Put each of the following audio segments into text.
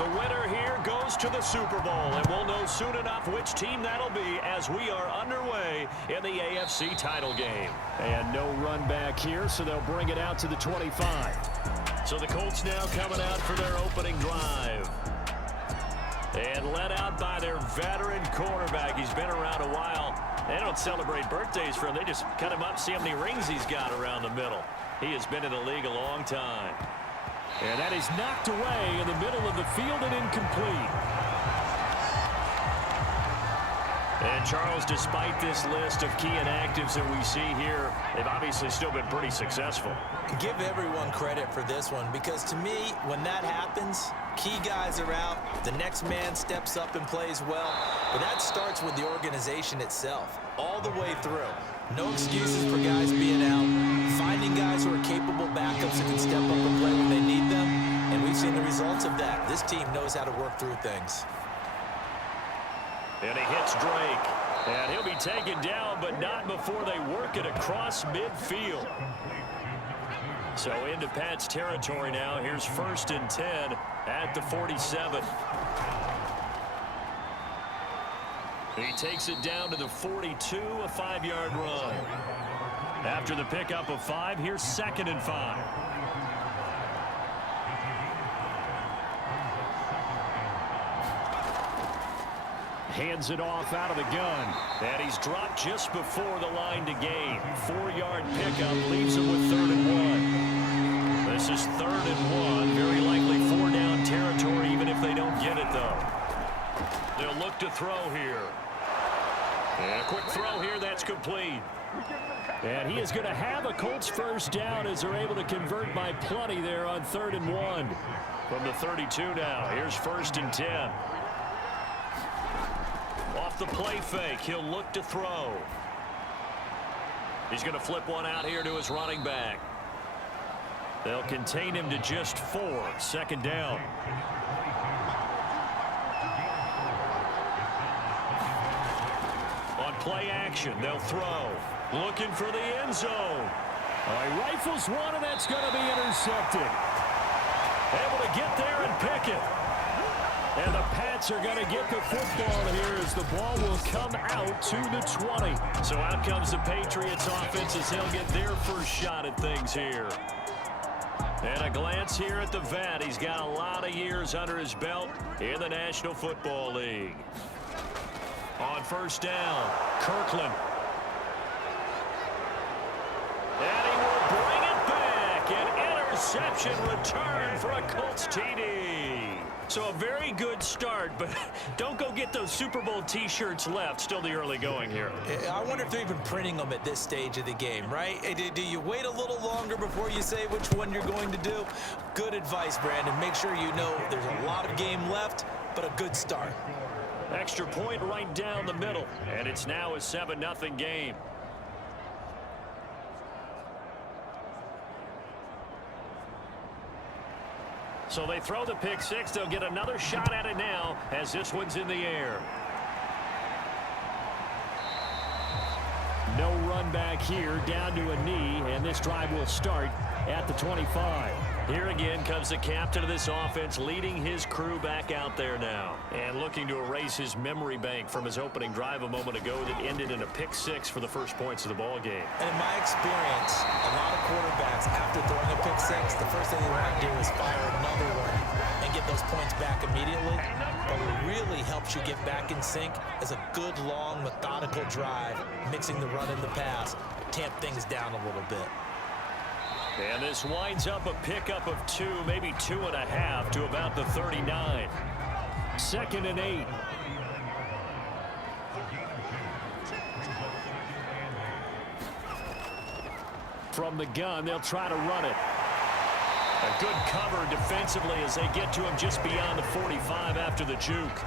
The winner here goes to the Super Bowl, and we'll know soon enough which team that'll be as we are underway in the AFC title game. And no run back here, so they'll bring it out to the 25. So the Colts now coming out for their opening drive. And led out by their veteran quarterback. He's been around a while. They don't celebrate birthdays for him. They just cut him up, see how many rings he's got around the middle. He has been in the league a long time. And that is knocked away in the middle of the field and incomplete. And Charles, despite this list of key inactives that we see here, they've obviously still been pretty successful. Give everyone credit for this one, because to me, when that happens, key guys are out, the next man steps up and plays well, but that starts with the organization itself, all the way through. No excuses for guys being out, finding guys who are capable backups who can step up and play when they need them, and we've seen the results of that. This team knows how to work through things. And he hits Drake. And he'll be taken down, but not before they work it across midfield. So into Pat's territory now. Here's 1st and 10 at the 47. He takes it down to the 42, a 5-yard run. After the pickup of 5, here's 2nd and 5. Hands it off out of the gun. And he's dropped just before the line to gain. 4-yard pickup leaves him with 3rd and 1. This is 3rd and 1. Very likely 4-down territory, even if they don't get it, though. They'll look to throw here. And a quick throw here, that's complete. And he is going to have a Colts 1st down as they're able to convert by plenty there on 3rd and 1. From the 32 now, here's 1st and 10. Off the play fake, he'll look to throw. He's going to flip one out here to his running back. They'll contain him to just 4. 2nd down. On play action, they'll throw. Looking for the end zone. He rifles one, and that's going to be intercepted. Able to get there and pick it. And the Pats are going to get the football here as the ball will come out to the 20. So out comes the Patriots offense as they'll get their first shot at things here. And a glance here at the vet. He's got a lot of years under his belt in the National Football League. On 1st down, Kirkland. And he will bring it back. An interception return for a Colts TD. So a very good start, but don't go get those Super Bowl T-shirts left. Still the early going here. I wonder if they're even printing them at this stage of the game, right? Do you wait a little longer before you say which one you're going to do? Good advice, Brandon. Make sure you know there's a lot of game left, but a good start. Extra point right down the middle, and it's now a 7-0 game. So they throw the pick 6. They'll get another shot at it now as this one's in the air. No run back here, down to a knee, and this drive will start at the 25. Here again comes the captain of this offense, leading his crew back out there now. And looking to erase his memory bank from his opening drive a moment ago that ended in a pick 6 for the first points of the ball game. And in my experience, a lot of quarterbacks, after throwing a pick 6, the first thing they want to do is fire another one and get those points back immediately. But what really helps you get back in sync is a good, long, methodical drive, mixing the run and the pass, tamp things down a little bit. And this winds up a pickup of 2, maybe 2.5 to about the 39. 2nd and 8. From the gun, they'll try to run it. A good cover defensively as they get to him just beyond the 45 after the juke.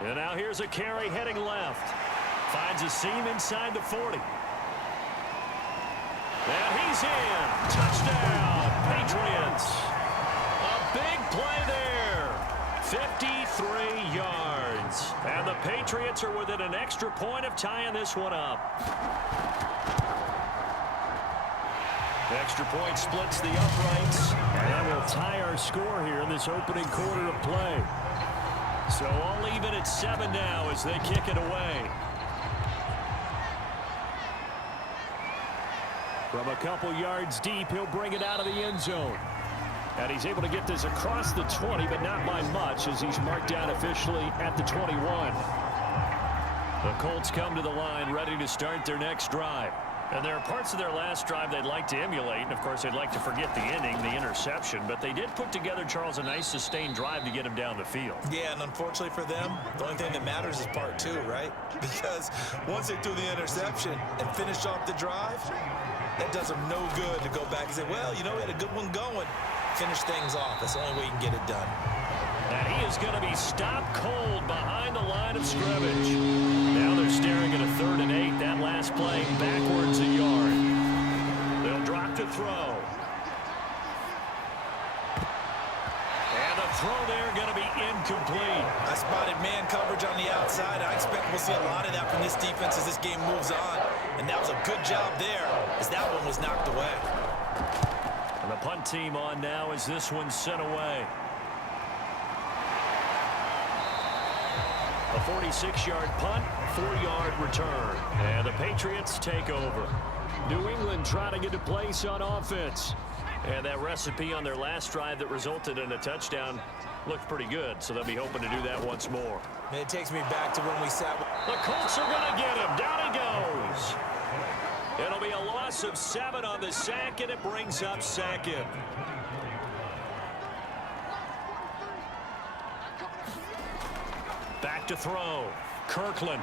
And now here's a carry heading left. Finds a seam inside the 40. And he's in. Touchdown, Patriots. A big play there. 53 yards. And the Patriots are within an extra point of tying this one up. Extra point splits the uprights. And that will tie our score here in this opening quarter of play. So all even at 7 now as they kick it away. From a couple yards deep, he'll bring it out of the end zone. And he's able to get this across the 20, but not by much as he's marked down officially at the 21. The Colts come to the line ready to start their next drive. And there are parts of their last drive they'd like to emulate. And, of course, they'd like to forget the inning, the interception. But they did put together, Charles, a nice sustained drive to get him down the field. Yeah, and unfortunately for them, the only thing that matters is part 2, right? Because once they threw the interception and finished off the drive, that does them no good to go back and say, well, you know, we had a good one going. Finish things off. That's the only way you can get it done. And he is going to be stopped cold behind the line of scrimmage. Now they're staring at a 3rd and 8. That last play backwards a yard. They'll drop to throw. And the throw there going to be incomplete. I spotted man coverage on the outside. I expect we'll see a lot of that from this defense as this game moves on. And that was a good job there as that one was knocked away. And the punt team on now as this one's sent away. A 46-yard punt, 4-yard return. And the Patriots take over. New England trying to get a place on offense. And that recipe on their last drive that resulted in a touchdown looked pretty good, so they'll be hoping to do that once more. And it takes me back to when we sat. The Colts are going to get him. Down he goes. It'll be a loss of 7 on the sack, and it brings up 2nd. Back to throw. Kirkland.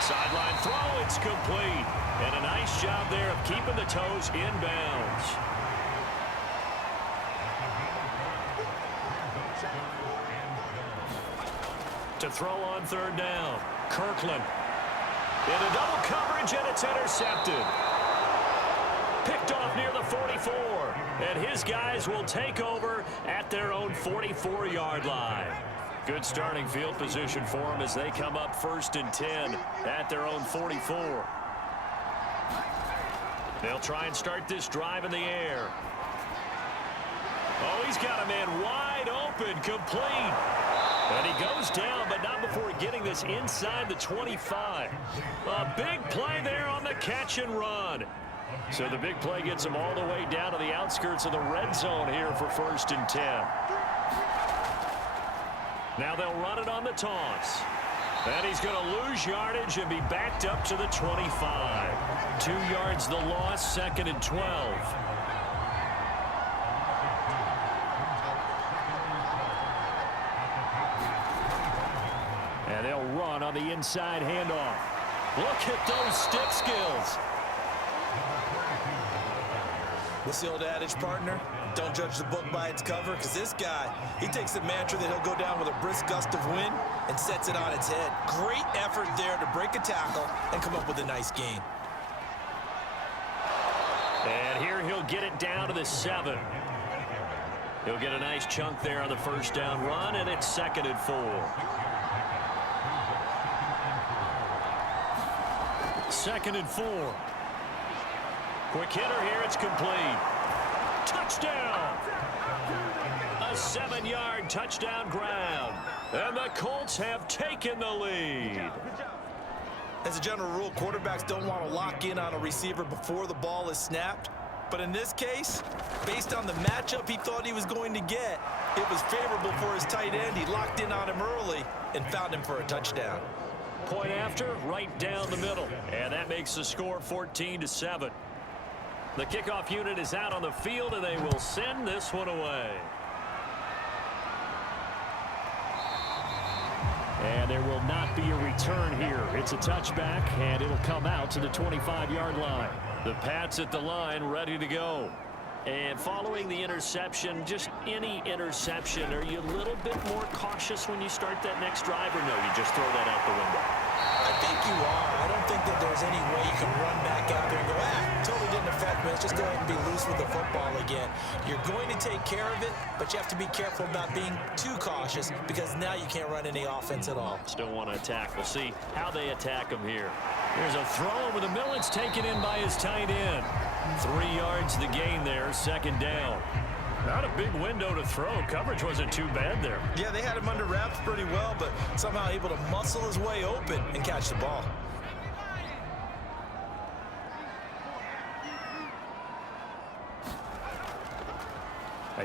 Sideline throw. It's complete. And a nice job there of keeping the toes inbounds. To throw on 3rd down. Kirkland. Into double coverage, and it's intercepted. Picked off near the 44. And his guys will take over at their own 44-yard line. Good starting field position for them as they come up 1st and 10 at their own 44. They'll try and start this drive in the air. Oh, he's got a man wide open, complete. And he goes down, but not before getting this inside the 25. A big play there on the catch and run. So the big play gets him all the way down to the outskirts of the red zone here for 1st and 10. Now they'll run it on the toss. And he's going to lose yardage and be backed up to the 25. 2 yards the loss, 2nd and 12. And they'll run on the inside handoff. Look at those stick skills. What's the old adage, partner? Don't judge the book by its cover, because this guy, he takes the mantra that he'll go down with a brisk gust of wind and sets it on its head. Great effort there to break a tackle and come up with a nice gain. And here he'll get it down to the 7. He'll get a nice chunk there on the 1st down run, and it's 2nd and 4. 2nd and 4. Quick hitter here, it's complete. Touchdown! A 7-yard touchdown grab. And the Colts have taken the lead. As a general rule, quarterbacks don't want to lock in on a receiver before the ball is snapped. But in this case, based on the matchup he thought he was going to get, it was favorable for his tight end. He locked in on him early and found him for a touchdown. Point after, right down the middle. And that makes the score 14-7. The kickoff unit is out on the field, and they will send this one away. And there will not be a return here. It's a touchback, and it'll come out to the 25-yard line. The Pats at the line, ready to go. And following the interception, just any interception, are you a little bit more cautious when you start that next drive, or no, you just throw that out the window? I think you are. I don't think that there's any way you can run back out there and go, totally didn't affect me. Let's just go ahead and be loose with the football again. You're going to take care of it, but you have to be careful about being too cautious because now you can't run any offense at all. Still want to attack. We'll see how they attack him here. There's a throw over the middle. It's taken in by his tight end. 3 yards the gain there, second down. Not a big window to throw. Coverage wasn't too bad there. Yeah, they had him under wraps pretty well, but somehow able to muscle his way open and catch the ball.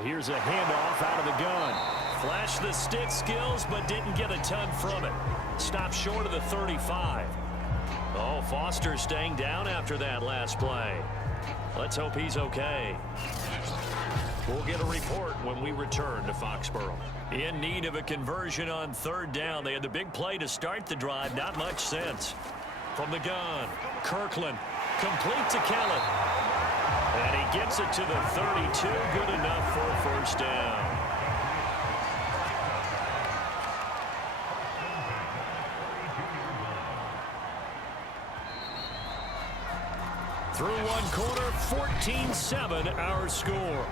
Here's a handoff out of the gun. Flashed the stick skills, but didn't get a ton from it. Stopped short of the 35. Oh, Foster staying down after that last play. Let's hope he's okay. We'll get a report when we return to Foxborough. In need of a conversion on third down. They had the big play to start the drive. Not much sense. From the gun, Kirkland. Complete to Kellen. And he gets it to the 32. Good enough for a first down. Through one quarter, 14-7 our score.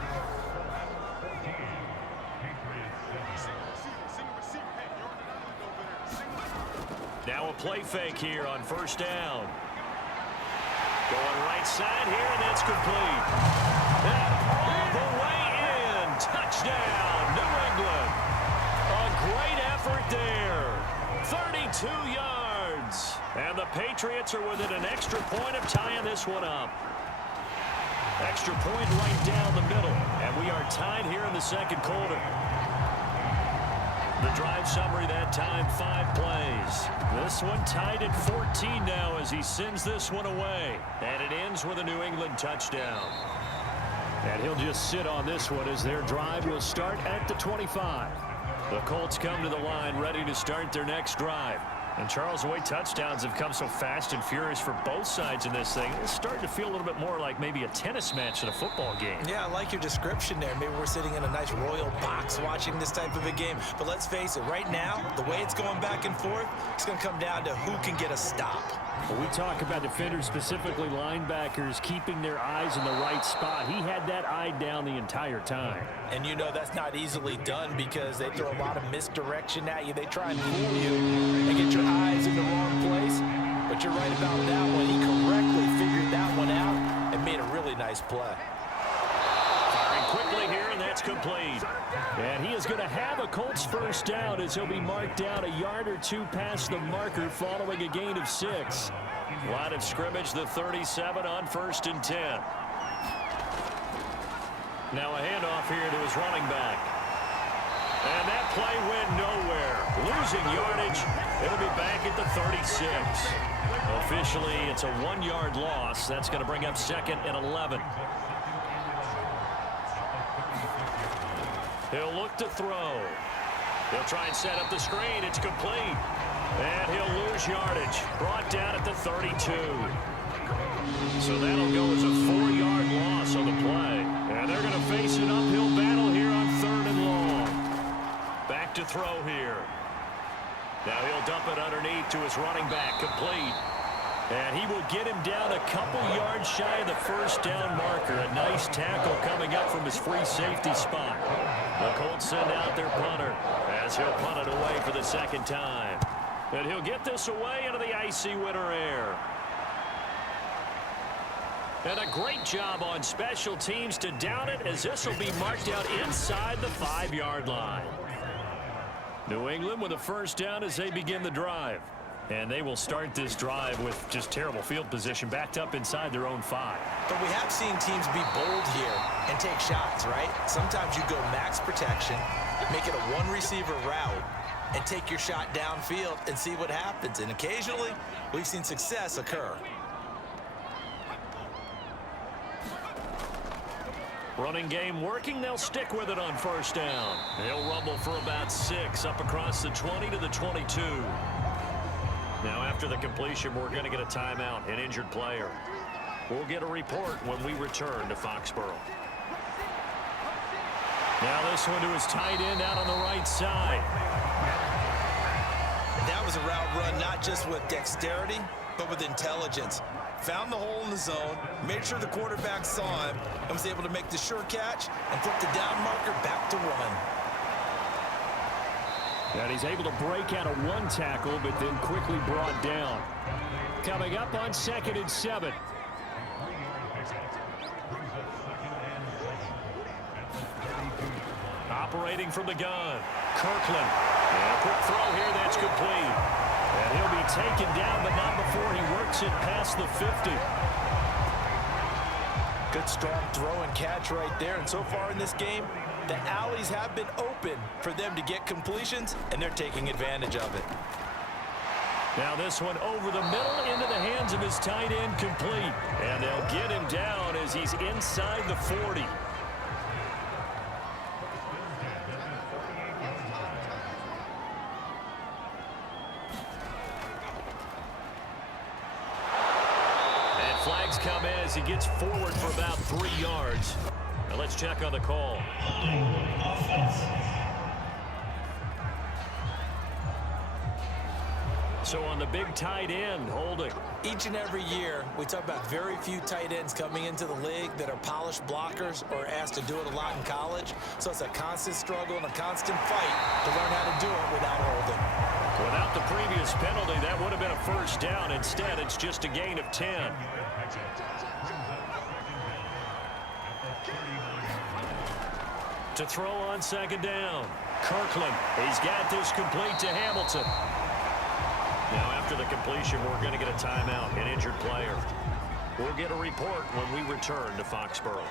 Now a play fake here on first down. Going right side here, and that's complete. And all the way in. Touchdown, New England. A great effort there. 32 yards. And the Patriots are within an extra point of tying this one up. Extra point right down the middle. And we are tied here in the second quarter. The drive summary that time, 5 plays. This one tied at 14 now as he sends this one away. And it ends with a New England touchdown. And he'll just sit on this one as their drive will start at the 25. The Colts come to the line ready to start their next drive. And Charles, the way touchdowns have come so fast and furious for both sides in this thing, it's starting to feel a little bit more like maybe a tennis match than a football game. Yeah, I like your description there. Maybe we're sitting in a nice royal box watching this type of a game. But let's face it, right now, the way it's going back and forth, it's going to come down to who can get a stop. When we talk about defenders, specifically linebackers, keeping their eyes in the right spot, he had that eye down the entire time. And you know that's not easily done because they throw a lot of misdirection at you. They try and fool you and get your eyes in the wrong place. But you're right about that one. He correctly figured that one out and made a really nice play. Firing quickly here, and that's complete. And he is going to have a Colts first down as he'll be marked down a yard or two past the marker following a gain of 6. Line of scrimmage, the 37 on 1st and 10. Now a handoff here to his running back. And that play went nowhere. Losing yardage. It'll be back at the 36. Officially, it's a 1-yard loss. That's going to bring up 2nd and 11. He'll look to throw. He'll try and set up the screen. It's complete. And he'll lose yardage. Brought down at the 32. So that'll go as a 4-yard loss on the play. And they're going to face an uphill battle here on 3rd and long. Back to throw here. Now he'll dump it underneath to his running back. Complete. And he will get him down a couple yards shy of the first down marker. A nice tackle coming up from his free safety spot. The Colts send out their punter as he'll punt it away for the 2nd time. And he'll get this away into the icy winter air. And a great job on special teams to down it as this will be marked out inside the 5-yard line. New England with a first down as they begin the drive. And they will start this drive with just terrible field position backed up inside their own 5. But we have seen teams be bold here and take shots, right? Sometimes you go max protection, make it a 1-receiver route, and take your shot downfield and see what happens. And occasionally, we've seen success occur. Running game working. They'll stick with it on first down. They'll rumble for about 6 up across the 20 to the 22. Now after the completion, we're going to get a timeout, an injured player. We'll get a report when we return to Foxborough. Now this one to his tight end out on the right side. That was a route run not just with dexterity, but with intelligence. Found the hole in the zone, made sure the quarterback saw him, and was able to make the sure catch and flip the down marker back to one. And he's able to break out of one tackle, but then quickly brought down. Coming up on 2nd and 7. Operating from the gun, Kirkland. And a quick throw here that's complete. And he'll be taken down, but not before he works it past the 50. Good strong throw and catch right there. And so far in this game, the alleys have been open for them to get completions, and they're taking advantage of it. Now this one over the middle into the hands of his tight end, complete. And they'll get him down as he's inside the 40. Flags come in as he gets forward for about 3 yards. Now let's check on the call. So on the big tight end, holding. Each and every year, we talk about very few tight ends coming into the league that are polished blockers or asked to do it a lot in college. So it's a constant struggle and a constant fight to learn how to do it without holding. Without the previous penalty, that would have been a first down. Instead, it's just a gain of 10. To throw on 2nd down, Kirkland. He's got this complete to Hamilton. Now after the completion, we're going to get a timeout, an injured player. We'll get a report when we return to Foxborough.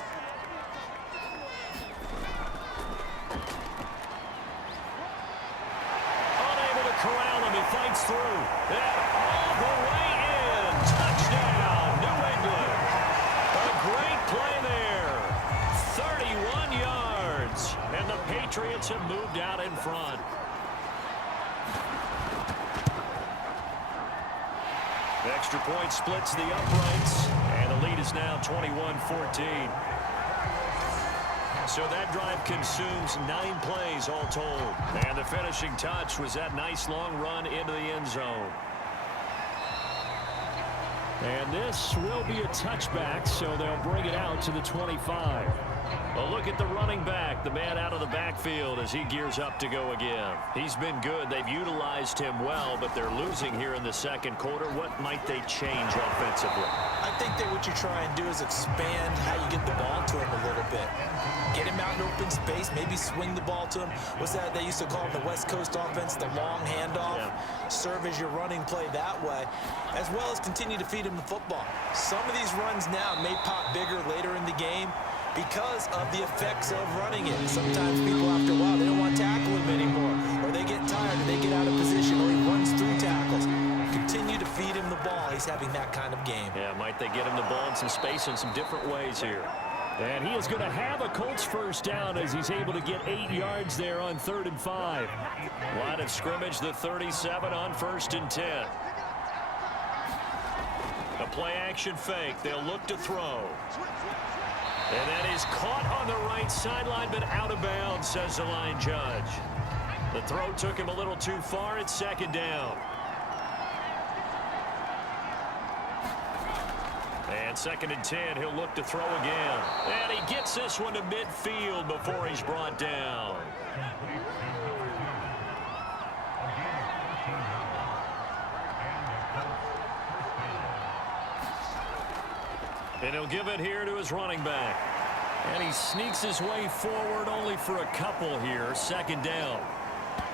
Unable to corral him, he fights through. And all the way in. Touchdown, New England. A great play there. 31 yards. And the Patriots have moved out in front. The extra point splits the uprights, and the lead is now 21-14. So that drive consumes 9 plays all told. And the finishing touch was that nice long run into the end zone. And this will be a touchback, so they'll bring it out to the 25. A look at the running back, the man out of the backfield as he gears up to go again. He's been good. They've utilized him well, but they're losing here in the second quarter. What might they change offensively? I think that what you try and do is expand how you get the ball to him a little bit. Get him out in open space, maybe swing the ball to him. What's that they used to call in the West Coast offense, the long handoff? Yeah. Serve as your running play that way, as well as continue to feed him the football. Some of these runs now may pop bigger later in the game because of the effects of running it. Sometimes people, after a while, they don't want to tackle him anymore, or they get tired, or they get out of position, or he runs through tackles. Continue to feed him the ball. He's having that kind of game. Yeah, might they get him the ball in some space in some different ways here. And he is going to have a Colts first down as he's able to get 8 yards there on 3rd and 5. Line of scrimmage, the 37 on 1st and 10. A play action fake. They'll look to throw. And that is caught on the right sideline, but out of bounds, says the line judge. The throw took him a little too far at 2nd down. And 2nd and 10, he'll look to throw again. And he gets this one to midfield before he's brought down. And he'll give it here to his running back. And he sneaks his way forward only for a couple here. 2nd down.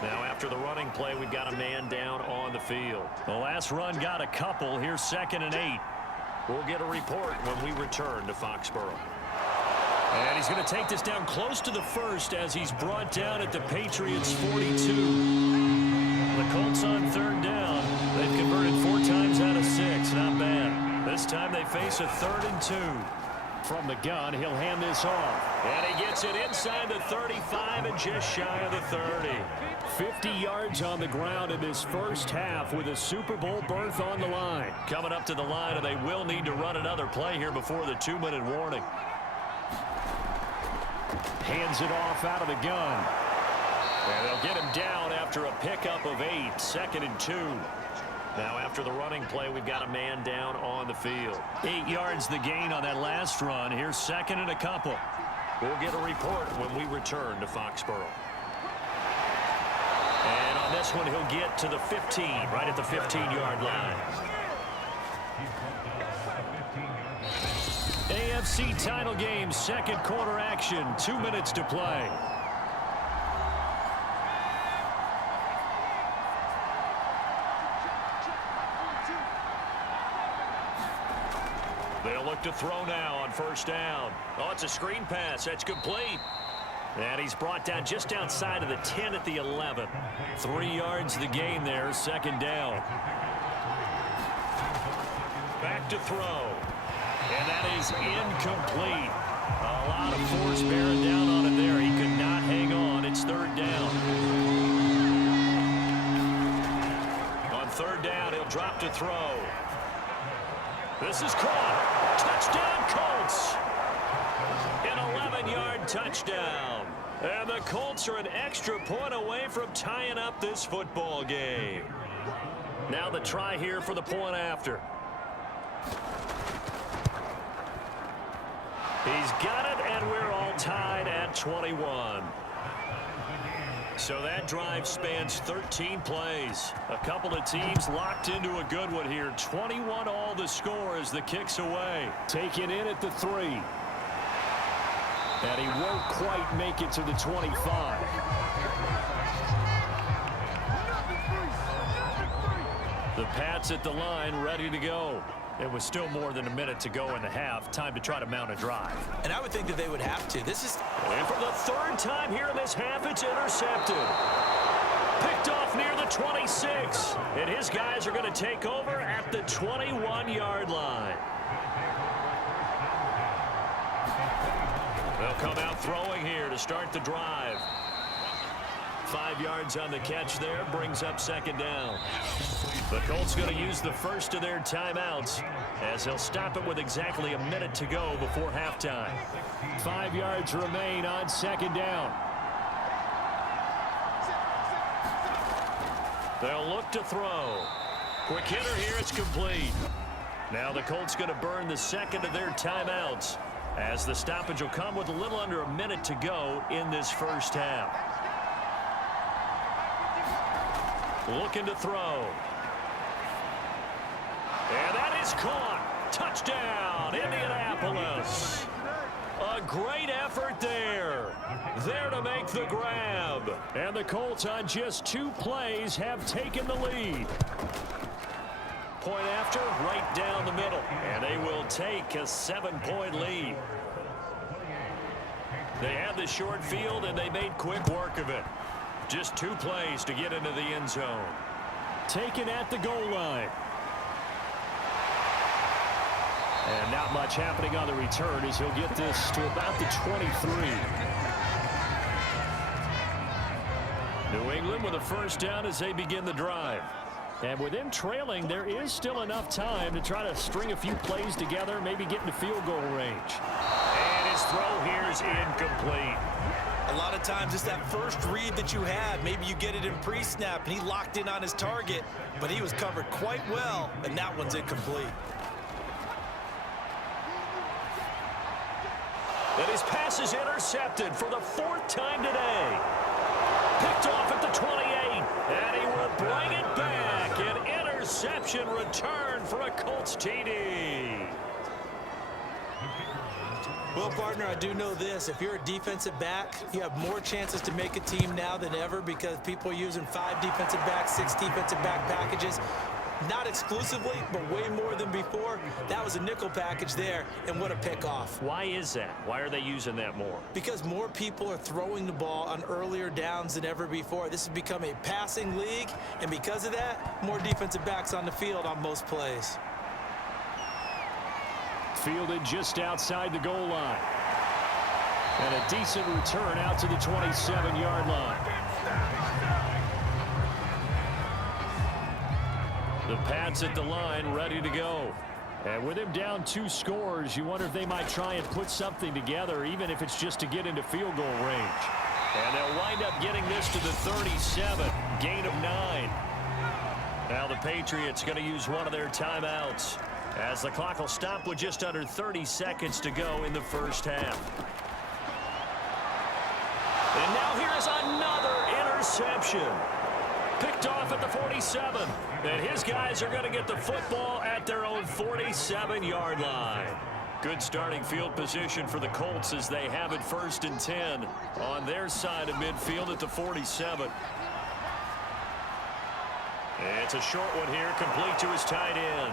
Now after the running play, we've got a man down on the field. The last run got a couple. Here's 2nd and 8. We'll get a report when we return to Foxborough. And he's going to take this down close to the 1st as he's brought down at the Patriots' 42. The Colts on 3rd down. They've converted 4 times out of 6. Not bad. This time they face a 3rd and 2. From the gun, he'll hand this off. And he gets it inside the 35 and just shy of the 30. 50 yards on the ground in this first half with a Super Bowl berth on the line. Coming up to the line, and they will need to run another play here before the 2-minute warning. Hands it off out of the gun. And they'll get him down after a pickup of 8, 2nd and 2. Now after the running play, we've got a man down on the field. 8 yards the gain on that last run. Here's 2nd and a couple. We'll get a report when we return to Foxborough. And on this one, he'll get to the 15, right at the 15-yard line. AFC title game, second quarter action, 2 minutes to play. They'll look to throw now on first down. Oh, it's a screen pass. That's complete. And he's brought down just outside of the 10 at the 11. 3 yards the gain there, 2nd down. Back to throw. And that is incomplete. A lot of force bearing down on it there. He could not hang on. It's 3rd down. On 3rd down, he'll drop to throw. This is caught. Touchdown, Colts. An 11-yard touchdown. And the Colts are an extra point away from tying up this football game. Now the try here for the point after. He's got it, and we're all tied at 21. So that drive spans 13 plays. A couple of teams locked into a good one here. 21 all the score as the kick's away. Taken in at the 3. And he won't quite make it to the 25. The Pats at the line, ready to go. It was still more than a minute to go in the half. Time to try to mount a drive. And I would think that they would have to. This is... And for the 3rd time here in this half, it's intercepted. Picked off near the 26. And his guys are going to take over at the 21-yard line. They'll come out throwing here to start the drive. 5 yards on the catch there, brings up 2nd down. The Colts going to use the first of their timeouts as he'll stop it with exactly a minute to go before halftime. 5 yards remain on 2nd down. They'll look to throw. Quick hitter here, it's complete. Now the Colts going to burn the 2nd of their timeouts as the stoppage will come with a little under a minute to go in this first half. Looking to throw. And that is caught. Touchdown, Indianapolis. A great effort there. There to make the grab. And the Colts on just 2 plays have taken the lead. Point after, right down the middle. And they will take a 7-point lead. They had the short field, and they made quick work of it. Just 2 plays to get into the end zone. Taken at the goal line. And not much happening on the return as he'll get this to about the 23. New England with a first down as they begin the drive. And with them trailing, there is still enough time to try to string a few plays together, maybe get into field goal range. And his throw here is incomplete. A lot of times it's that first read that you had. Maybe you get it in pre-snap, and he locked in on his target, but he was covered quite well, and that one's incomplete. And his pass is intercepted for the 4th time today. Picked off at the 28, and he will bring it back. An interception return for a Colts TD. Well, partner, I do know this. If you're a defensive back, you have more chances to make a team now than ever because people are using 5 defensive backs, 6 defensive back packages. Not exclusively, but way more than before. That was a nickel package there, and what a pickoff. Why is that? Why are they using that more? Because more people are throwing the ball on earlier downs than ever before. This has become a passing league, and because of that, more defensive backs on the field on most plays. Fielded just outside the goal line. And a decent return out to the 27-yard line. The Pats at the line, ready to go. And with him down 2 scores, you wonder if they might try and put something together, even if it's just to get into field goal range. And they'll wind up getting this to the 37. Gain of 9. Now the Patriots going to use one of their timeouts, as the clock will stop with just under 30 seconds to go in the first half. And now here's another interception. Picked off at the 47. And his guys are going to get the football at their own 47-yard line. Good starting field position for the Colts as they have it 1st and 10 on their side of midfield at the 47. It's a short one here, complete to his tight end.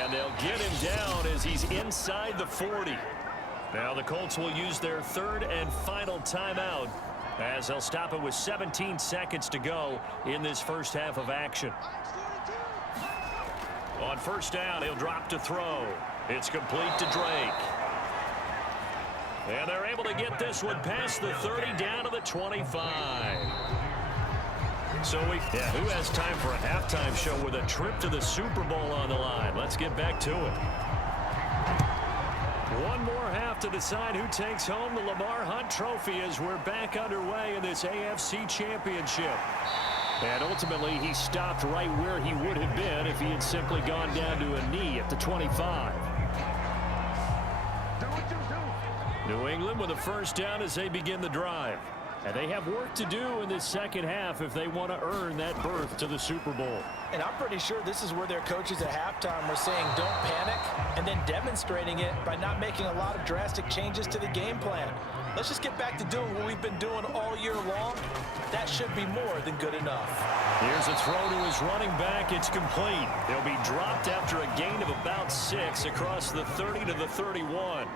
And they'll get him down as he's inside the 40. Now the Colts will use their 3rd and final timeout, as they'll stop it with 17 seconds to go in this first half of action. On 1st down, he'll drop to throw. It's complete to Drake. And they're able to get this one past the 30 down to the 25. So who has time for a halftime show with a trip to the Super Bowl on the line? Let's get back to it. One more half to decide who takes home the Lamar Hunt Trophy as we're back underway in this AFC Championship. And ultimately, he stopped right where he would have been if he had simply gone down to a knee at the 25. New England with a 1st down as they begin the drive. And they have work to do in this second half if they want to earn that berth to the Super Bowl. And I'm pretty sure this is where their coaches at halftime were saying don't panic, and then demonstrating it by not making a lot of drastic changes to the game plan. Let's just get back to doing what we've been doing all year long. That should be more than good enough. Here's a throw to his running back. It's complete. He'll be dropped after a gain of about 6 across the 30 to the 31.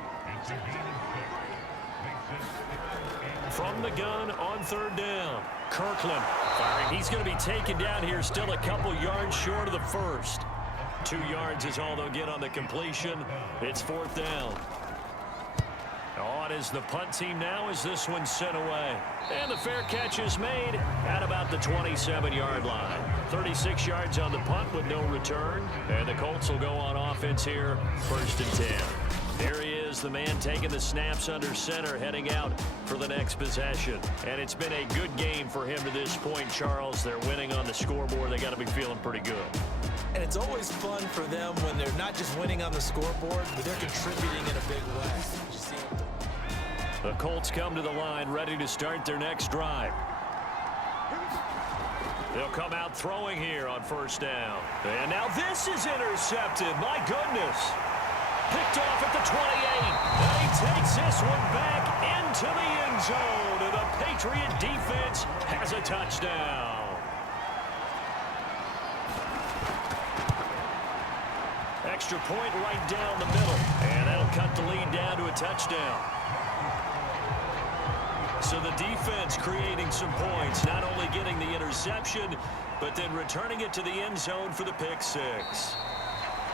From the gun on 3rd down. Kirkland firing. He's going to be taken down here, still a couple yards short of the 1st. 2 yards is all they'll get on the completion. It's 4th down. On is the punt team now as this one's sent away. And the fair catch is made at about the 27-yard line. 36 yards on the punt with no return. And the Colts will go on offense here, 1st and 10. There he is, the man taking the snaps under center, heading out for the next possession. And it's been a good game for him to this point, Charles. They're winning on the scoreboard. They got to be feeling pretty good. And it's always fun for them when they're not just winning on the scoreboard, but they're contributing in a big way. The Colts come to the line, ready to start their next drive. They'll come out throwing here on 1st down. And now this is intercepted. My goodness. Picked off at the 28. And he takes this one back into the end zone. And the Patriot defense has a touchdown. Extra point right down the middle. And that'll cut the lead down to a touchdown. So the defense creating some points, not only getting the interception, but then returning it to the end zone for the pick 6.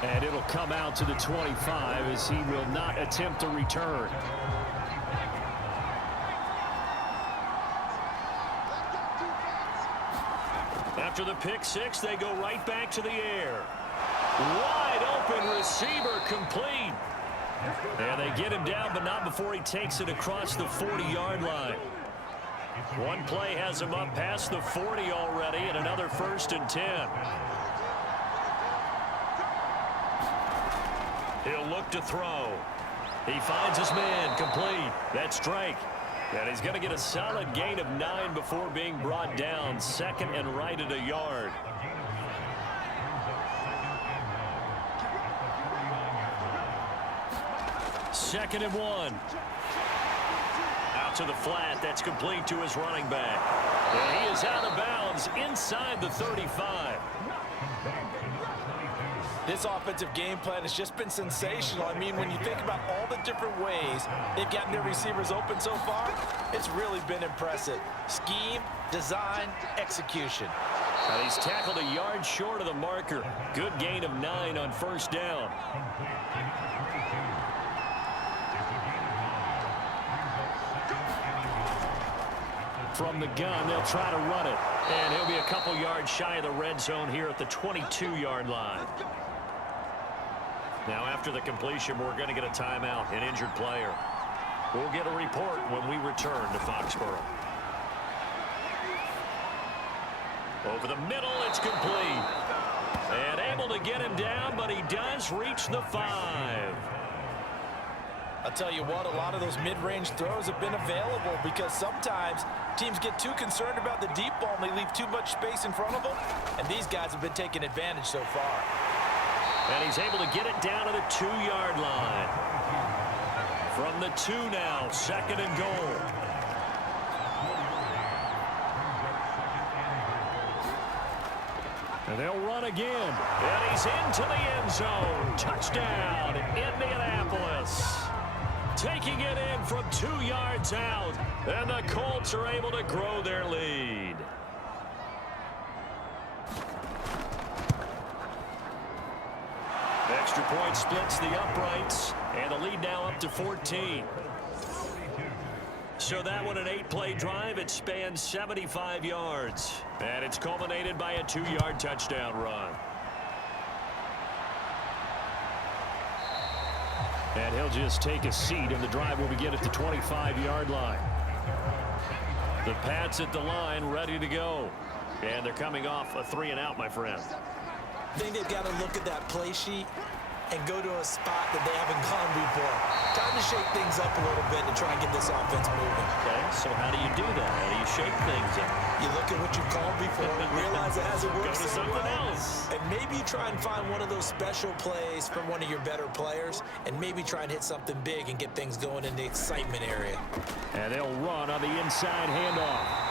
And it'll come out to the 25 as he will not attempt to return. After the pick 6, they go right back to the air. Wide open receiver complete. And they get him down, but not before he takes it across the 40-yard line. One play has him up past the 40 already, and another 1st and 10. He'll look to throw. He finds his man, complete. That's Drake. And he's going to get a solid gain of 9 before being brought down. 2nd and right at a yard. Second and 1. Out to the flat. That's complete to his running back. And he is out of bounds inside the 35. This offensive game plan has just been sensational. I mean, when you think about all the different ways they've gotten their receivers open so far, it's really been impressive. Scheme, design, execution. And he's tackled a yard short of the marker. Good gain of 9 on 1st down. From the gun, they'll try to run it. And he'll be a couple yards shy of the red zone here at the 22-yard line. Now, after the completion, we're going to get a timeout, an injured player. We'll get a report when we return to Foxborough. Over the middle, it's complete. And able to get him down, but he does reach the 5. I'll tell you what, a lot of those mid-range throws have been available because sometimes teams get too concerned about the deep ball and they leave too much space in front of them, and these guys have been taking advantage so far. And he's able to get it down to the 2-yard line. From the 2 now, 2nd and goal. And they'll run again. And he's into the end zone. Touchdown, Indianapolis. Taking it in from 2 yards out. And the Colts are able to grow their lead. Extra point splits the uprights. And the lead now up to 14. So that one, an 8-play drive. It spans 75 yards. And it's culminated by a 2-yard touchdown run. And he'll just take a seat, and the drive will begin at the 25-yard line. The Pats at the line, ready to go. And they're coming off a 3-and-out, my friend. I think they've got to look at that play sheet and go to a spot that they haven't gone before. Time to shake things up a little bit to try and get this offense moving. Okay, so how do you do that? How do you shake things up? You look at what you've called before, realize it hasn't worked Go to so something well, else. and maybe try and find one of those special plays from one of your better players, and maybe try and hit something big and get things going in the excitement area. And they'll run on the inside handoff.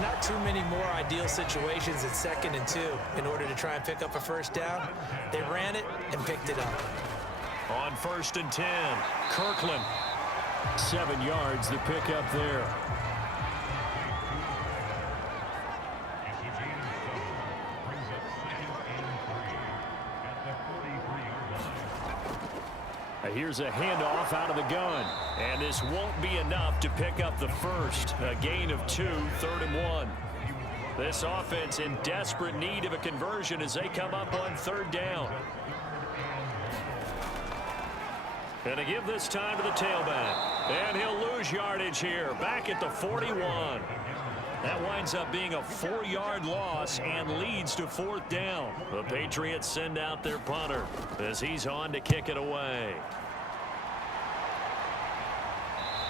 Not too many more ideal situations at 2nd and 2 in order to try and pick up a first down. They ran it and picked it up. On 1st and 10, Kirkland. 7 yards the pickup there. Here's a handoff out of the gun. And this won't be enough to pick up the first. A gain of 2, 3rd and 1. This offense in desperate need of a conversion as they come up on 3rd down. And to give this time to the tailback. And he'll lose yardage here. Back at the 41. That winds up being a 4-yard loss and leads to 4th down. The Patriots send out their punter as he's on to kick it away.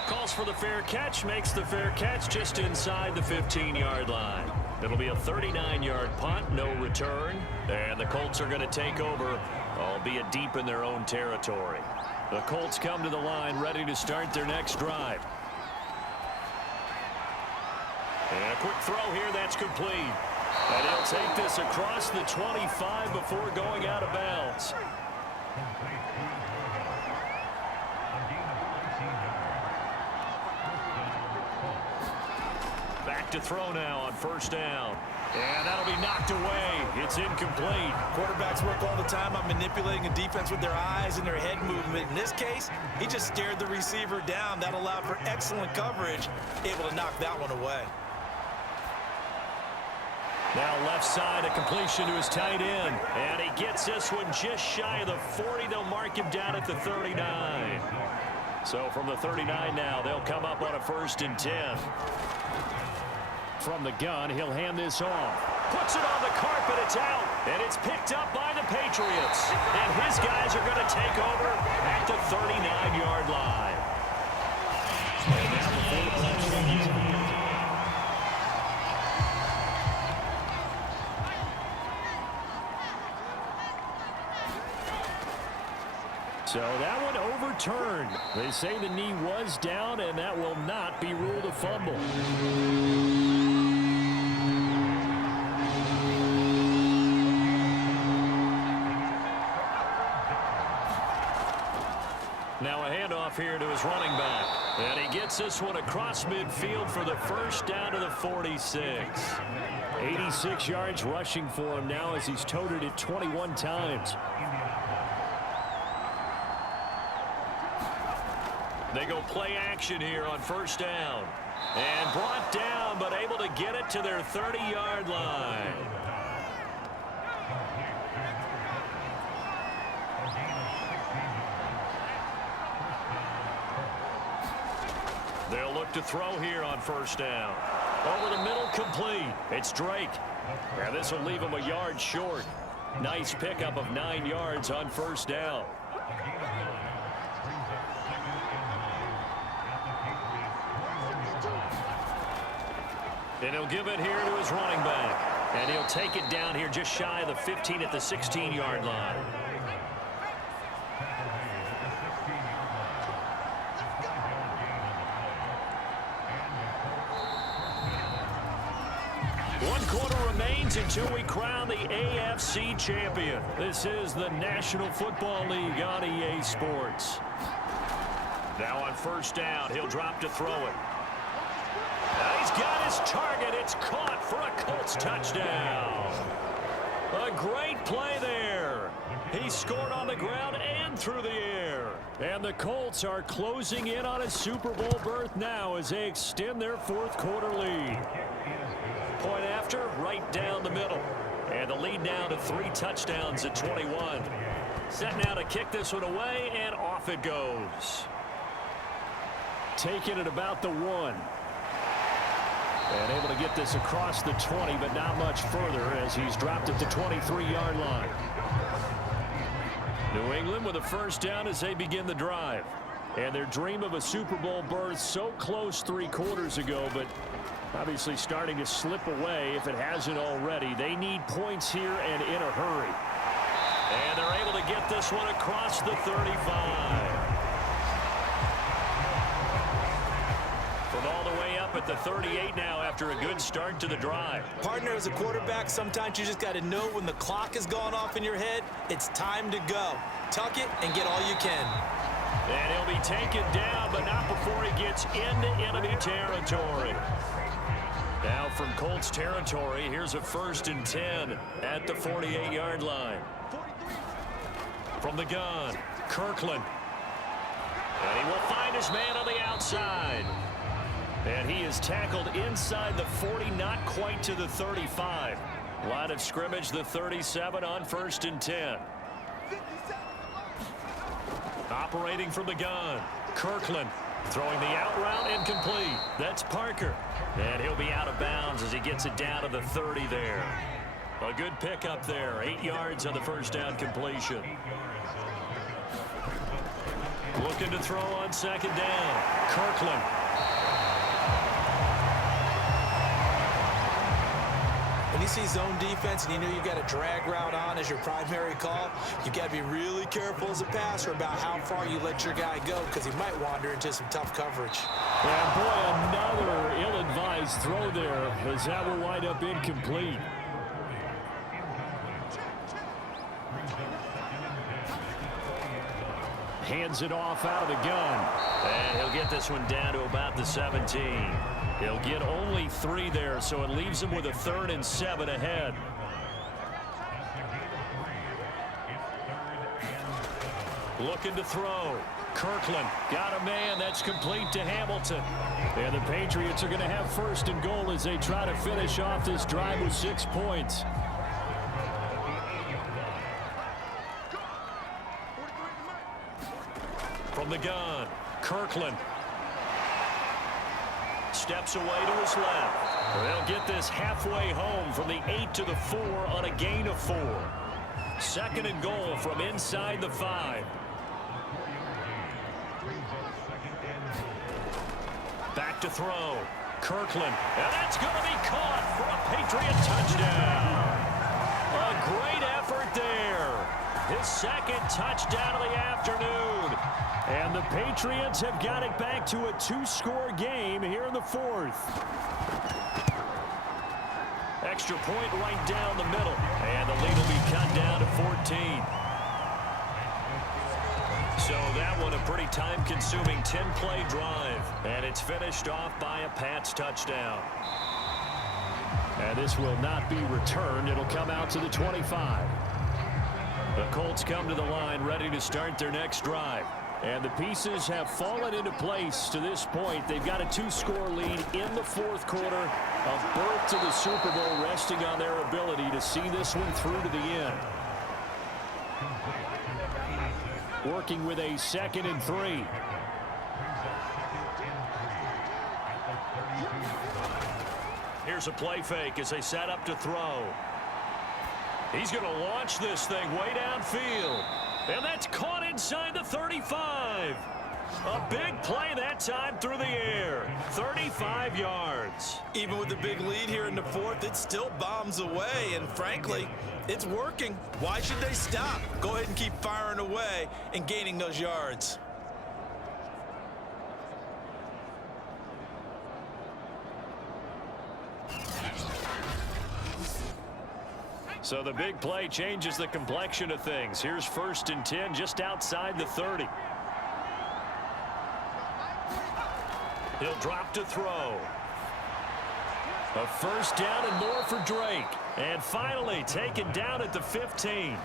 Calls for the fair catch, makes the fair catch just inside the 15-yard line. It'll be a 39-yard punt, no return. And the Colts are going to take over, albeit deep in their own territory. The Colts come to the line ready to start their next drive. And a quick throw here, that's complete. And he'll take this across the 25 before going out of bounds. Back to throw now on 1st down. And that'll be knocked away. It's incomplete. Quarterbacks work all the time on manipulating a defense with their eyes and their head movement. In this case, he just stared the receiver down. That allowed for excellent coverage, able to knock that one away. Now left side, a completion to his tight end. And he gets this one just shy of the 40. They'll mark him down at the 39. So from the 39 now, they'll come up on a 1st and 10. From the gun, he'll hand this off. Puts it on the carpet, it's out. And it's picked up by the Patriots. And his guys are going to take over at the 39-yard line. And now before the play. So that one overturned. They say the knee was down, and that will not be ruled a fumble. Now a handoff here to his running back. And he gets this one across midfield for the 1st down to the 46. 86 yards rushing for him now as he's toted it 21 times. They go play action here on 1st down. And brought down, but able to get it to their 30-yard line. They'll look to throw here on 1st down. Over the middle, complete. It's Drake. And this will leave him a yard short. Nice pickup of 9 yards on first down. And he'll give it here to his running back. And he'll take it down here just shy of the 15 at the 16-yard line. One quarter remains until we crown the AFC champion. This is the National Football League on EA Sports. Now on first down, he'll drop to throw it. He's got his target. It's caught for a Colts touchdown. A great play there. He scored on the ground and through the air. And the Colts are closing in on a Super Bowl berth now as they extend their fourth quarter lead. Point after, right down the middle. And the lead now to 3 touchdowns at 21. Set now to kick this one away, and off it goes. Taking it about the 1. And able to get this across the 20, but not much further as he's dropped at the 23-yard line. New England with a first down as they begin the drive. And their dream of a Super Bowl berth so close 3 quarters ago, but obviously starting to slip away if it hasn't already. They need points here and in a hurry. And they're able to get this one across the 35. From all the way up at the 38 now after a good start to the drive. Partner, as a quarterback, sometimes you just got to know when the clock has gone off in your head, it's time to go. Tuck it and get all you can. And he'll be taken down, but not before he gets into enemy territory. Now from Colts territory, here's a 1st and 10 at the 48-yard line. From the gun, Kirkland. And he will find his man on the outside. And he is tackled inside the 40, not quite to the 35. Line of scrimmage, the 37 on 1st and 10. Operating from the gun, Kirkland throwing the out route incomplete. That's Parker. And he'll be out of bounds as he gets it down to the 30 there. A good pickup there. 8 yards on the first down completion. Looking to throw on 2nd down. Kirkland. When you see zone defense and you know you've got a drag route on as your primary call, you've got to be really careful as a passer about how far you let your guy go because he might wander into some tough coverage. And boy, another ill-advised throw there as that will wind up incomplete. Hands it off out of the gun. And he'll get this one down to about the 17. He'll get only 3 there, so it leaves him with a 3rd and 7 ahead. Looking to throw. Kirkland got a man. That's complete to Hamilton. And the Patriots are going to have 1st and goal as they try to finish off this drive with 6 points. From the gun, Kirkland. Steps away to his left. They'll get this halfway home from the 8 to the 4 on a gain of 4. 2nd and goal from inside the 5. Back to throw. Kirkland. And that's going to be caught for a Patriot touchdown. A great effort there. His 2nd touchdown of the afternoon. And the Patriots have got it back to a 2-score game here in the 4th. Extra point right down the middle. And the lead will be cut down to 14. So that one a pretty time-consuming 10-play drive. And it's finished off by a Pats touchdown. And this will not be returned. It'll come out to the 25. The Colts come to the line ready to start their next drive. And the pieces have fallen into place to this point. They've got a 2-score lead in the 4th quarter. A berth to the Super Bowl resting on their ability to see this one through to the end. Working with a 2nd and 3. Here's a play fake as they set up to throw. He's going to launch this thing way downfield. And that's caught inside the 35. A big play that time through the air. 35 yards. Even with the big lead here in the fourth, it still bombs away. And frankly, it's working. Why should they stop? Go ahead and keep firing away and gaining those yards. So the big play changes the complexion of things. Here's 1st and 10 just outside the 30. He'll drop to throw. A 1st down and more for Drake. And finally taken down at the 15.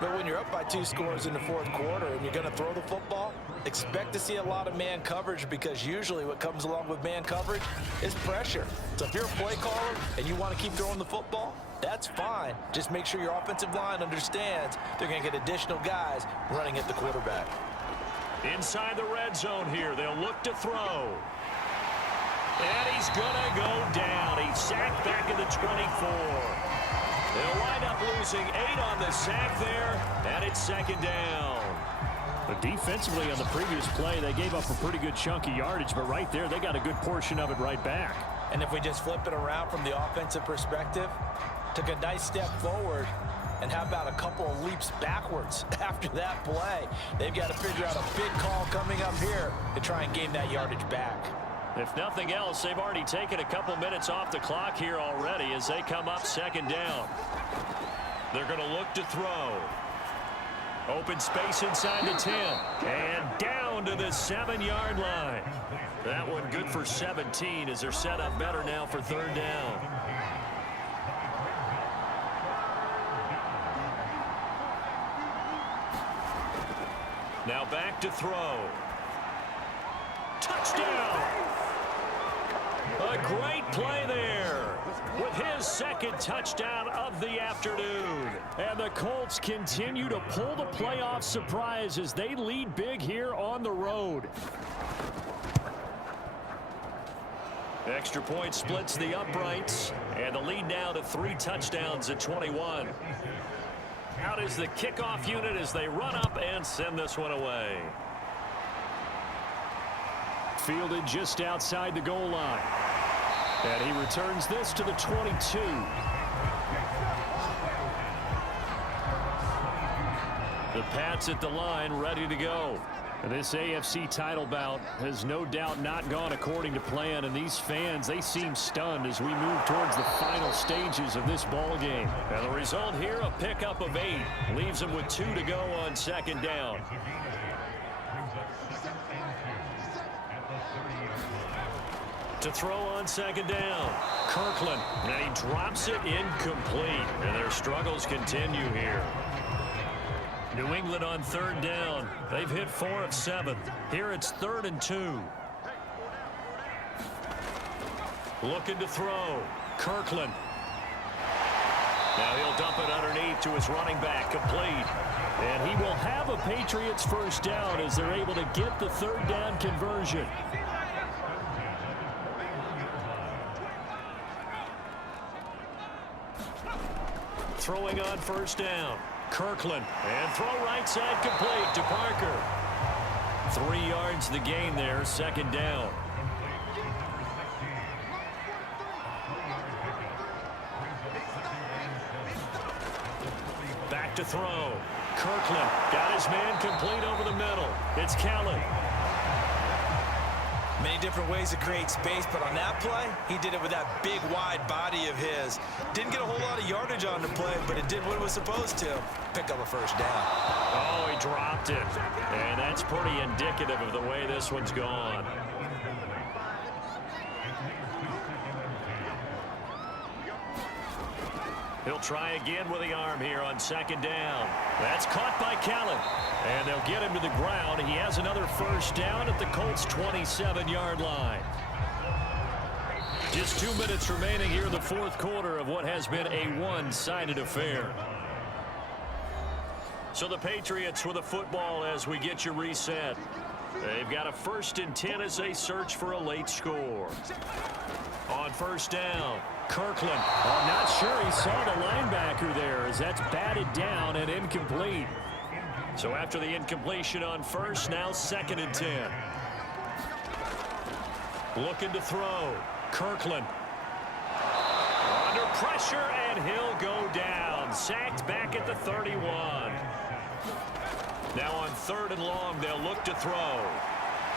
But when you're up by 2 scores in the fourth quarter and you're going to throw the football, expect to see a lot of man coverage, because usually what comes along with man coverage is pressure. So if you're a play caller and you want to keep throwing the football, that's fine. Just make sure your offensive line understands they're going to get additional guys running at the quarterback. Inside the red zone here, they'll look to throw. And he's going to go down. He's sacked back at the 24. They'll wind up losing 8 on the sack there, and it's 2nd down. But defensively on the previous play, they gave up a pretty good chunk of yardage, but right there, they got a good portion of it right back. And if we just flip it around from the offensive perspective, took a nice step forward, and how about a couple of leaps backwards after that play? They've got to figure out a big call coming up here to try and gain that yardage back. If nothing else, they've already taken a couple minutes off the clock here already as they come up 2nd down. They're going to look to throw. Open space inside the 10. And down to the 7-yard line. That one good for 17 as they're set up better now for 3rd down. Now back to throw. Touchdown! A great play there with his 2nd touchdown of the afternoon. And the Colts continue to pull the playoff surprise as they lead big here on the road. Extra point splits the uprights, and the lead now to 3 touchdowns at 21. Out is the kickoff unit as they run up and send this one away. Fielded just outside the goal line. And he returns this to the 22. The Pats at the line, ready to go. This AFC title bout has no doubt not gone according to plan, and these fans, they seem stunned as we move towards the final stages of this ball game. And the result here, a pickup of 8. Leaves them with 2 to go on 2nd down. To throw on 2nd down. Kirkland, and he drops it incomplete. And their struggles continue here. New England on 3rd down. They've hit 4 of 7. Here it's 3rd and 2. Looking to throw. Kirkland. Now he'll dump it underneath to his running back, complete. And he will have a Patriots 1st down as they're able to get the 3rd down conversion. Throwing on 1st down. Kirkland, and throw right side complete to Parker. 3 yards the gain there, 2nd down. Back to throw. Kirkland got his man complete over the middle. It's Kelly. Many different ways to create space, but on that play, he did it with that big, wide body of his. Didn't get a whole lot of yardage on the play, but it did what it was supposed to. Pick up a 1st down. Oh, he dropped it. And that's pretty indicative of the way this one's gone. He'll try again with the arm here on 2nd down. That's caught by Callan. And they'll get him to the ground. He has another 1st down at the Colts' 27-yard line. Just 2 minutes remaining here in the 4th quarter of what has been a one-sided affair. So the Patriots with a football as we get you reset. They've got a 1st and 10 as they search for a late score. On 1st down, Kirkland. I'm not sure he saw the linebacker there as that's batted down and incomplete. So after the incompletion on 1st, now 2nd and 10. Looking to throw. Kirkland. Under pressure, and he'll go down. Sacked back at the 31. Now on 3rd and long, they'll look to throw.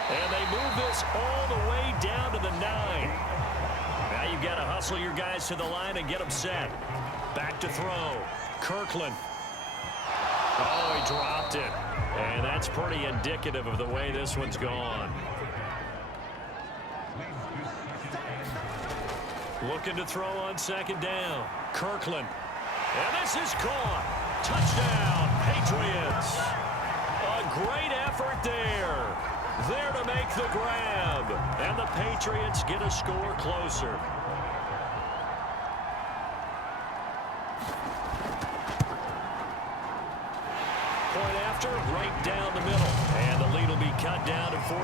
And they move this all the way down to the 9. Now you've got to hustle your guys to the line and get them set. Back to throw. Kirkland. Oh, he dropped it. And that's pretty indicative of the way this one's gone. Looking to throw on 2nd down. Kirkland. And this is caught. Touchdown, Patriots. A great effort there. There to make the grab. And the Patriots get a score closer. Point after, right down the middle. And the lead will be cut down to 14.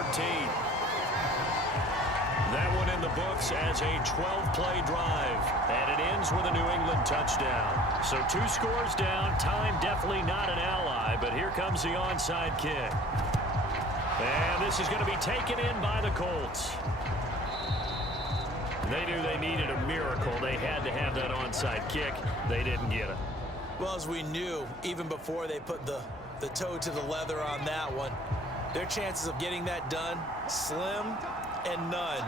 That one in the books as a 12-play drive. And it ends with a New England touchdown. So 2 scores down. Time definitely not an ally, but here comes the onside kick. And this is going to be taken in by the Colts. They knew they needed a miracle. They had to have that onside kick. They didn't get it. Well, as we knew, even before they put the toe to the leather on that one, their chances of getting that done, slim and none.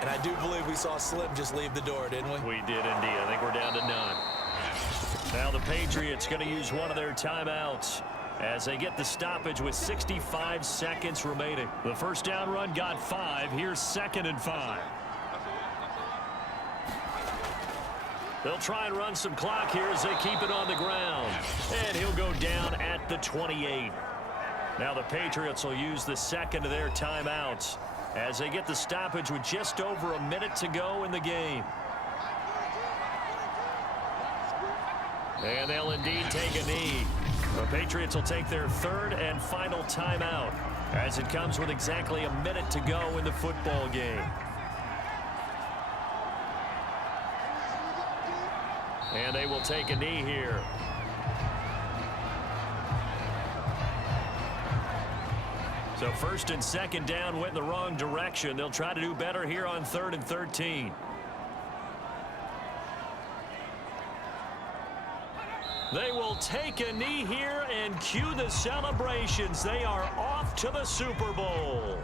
And I do believe we saw Slim just leave the door, didn't we? We did indeed. I think we're down to none. Now the Patriots going to use one of their timeouts as they get the stoppage with 65 seconds remaining. The 1st down run got 5. Here's 2nd and 5. They'll try and run some clock here as they keep it on the ground. And he'll go down at the 28. Now the Patriots will use the 2nd of their timeouts as they get the stoppage with just over a minute to go in the game. And they'll indeed take a knee. The Patriots will take their 3rd and final timeout as it comes with exactly a minute to go in the football game. And they will take a knee here. So 1st and 2nd down went in the wrong direction. They'll try to do better here on 3rd and 13. They will take a knee here and cue the celebrations. They are off to the Super Bowl.